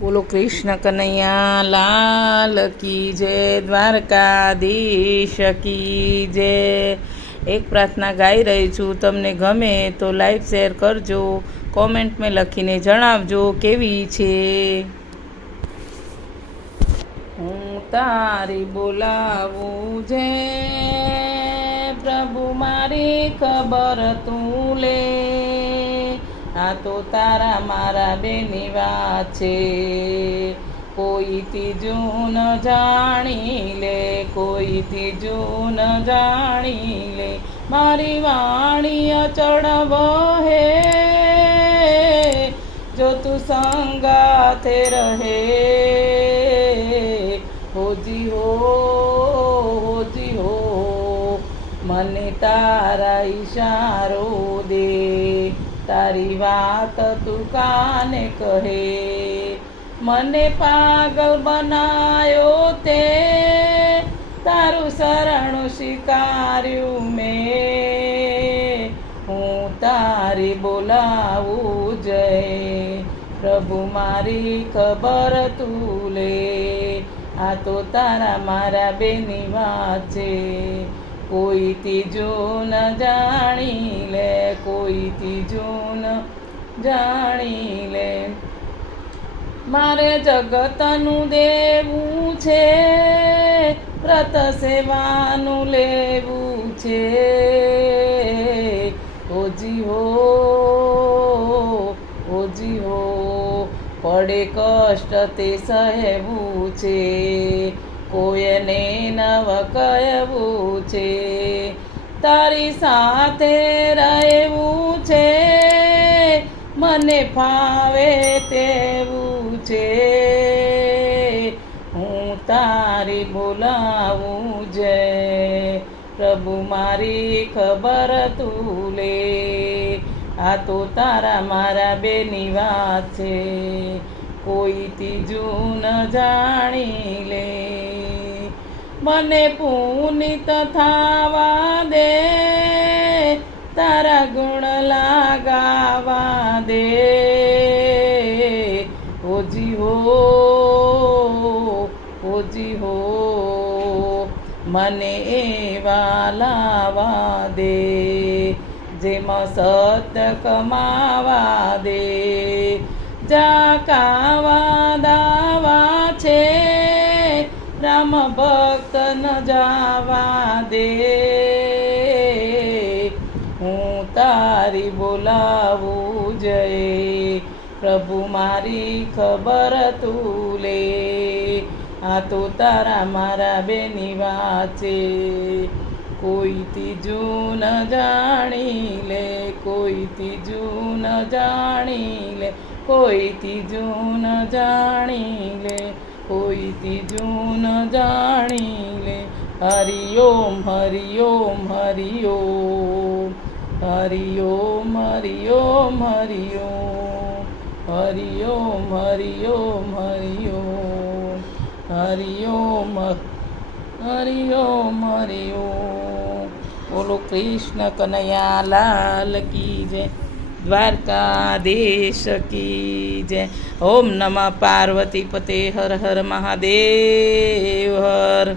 બોલો કૃષ્ણ કનૈયા લાલ કી જય, દ્વારકાધીશ કી જય। એક પ્રાર્થના ગાઈ રહી છું, તમને ગમે તો લાઈક શેર કરજો, કોમેન્ટમાં લખીને જણાવજો કેવી છે। હું તારી બોલાવું છે પ્રભુ, મારી ખબર તું લે। આ તો તારા મારા બેની વાત છે, કોઈ ત્રીજું ન જાણી લે, કોઈ ત્રીજું ન જાણી લે। મારી વાણી અચળ વહે, જો તું સંગાથે રહે। હોજી હો મને તારા ઈશારો દે, તારી વાત તું કાને કહે। મને પાગલ બનાયો તે, તારું શરણું સ્વીકાર્યું મેં। હું તારી બોલાવું જય પ્રભુ, મારી ખબર તું લે। આ તો તારા મારા બેની વાત છે, કોઈ ત્રીજું ન જાણી લે, કોઈ ત્રીજું ન જાણી લે। મારે જગતનું દેવું છે, વ્રત સેવાનું લેવું છે। ઓજી હો પડે કષ્ટ તે સહેવું છે, કોઈને નવ કહેવું છે। તારી સાથે રહેવું છે, મને ફાવે તેવું છે। હું તારી બોલાવું જય પ્રભુ, મારી ખબર તું લે। આ તો તારા મારા બેની વાત છે, કોઈ ત્રીજું ન જાણી લે। મને પુનિત થાવા દે, તારા ગુણ લાગાવા દે। ઓજી હો મને એવા લાવા દે, જેમાં સત્ય કમાવા દે। જાકાવા દાવા છે, રામ ભક્ત ન જાવા દે। હું તારી બોલાવું જય પ્રભુ, મારી ખબર તું લે। આ તો તારા મારા બેની વાત છે, કોઈ ત્રીજું ન જાણી લે, કોઈ ત્રીજું ન જાણી લે, કોઈ ત્રીજું ન જાણી લે, કોઈ ત્રીજું ન જાણી લે। હરિ ઓમ હરિ ઓમ હરિ ઓમ, હરિ ઓમ હરિ ઓમ હરિ ઓમ, હરિ ઓમ હરિ ઓમ હરિ ઓમ, હરિ ઓમ હરિ ઓમ હરિ ઓમ। બોલો કૃષ્ણ કનૈયા લાલ કી જય, દ્વારકાધીશ કી જય। ઓમ નમઃ પાર્વતી પતે, હર હર મહાદેવ હર।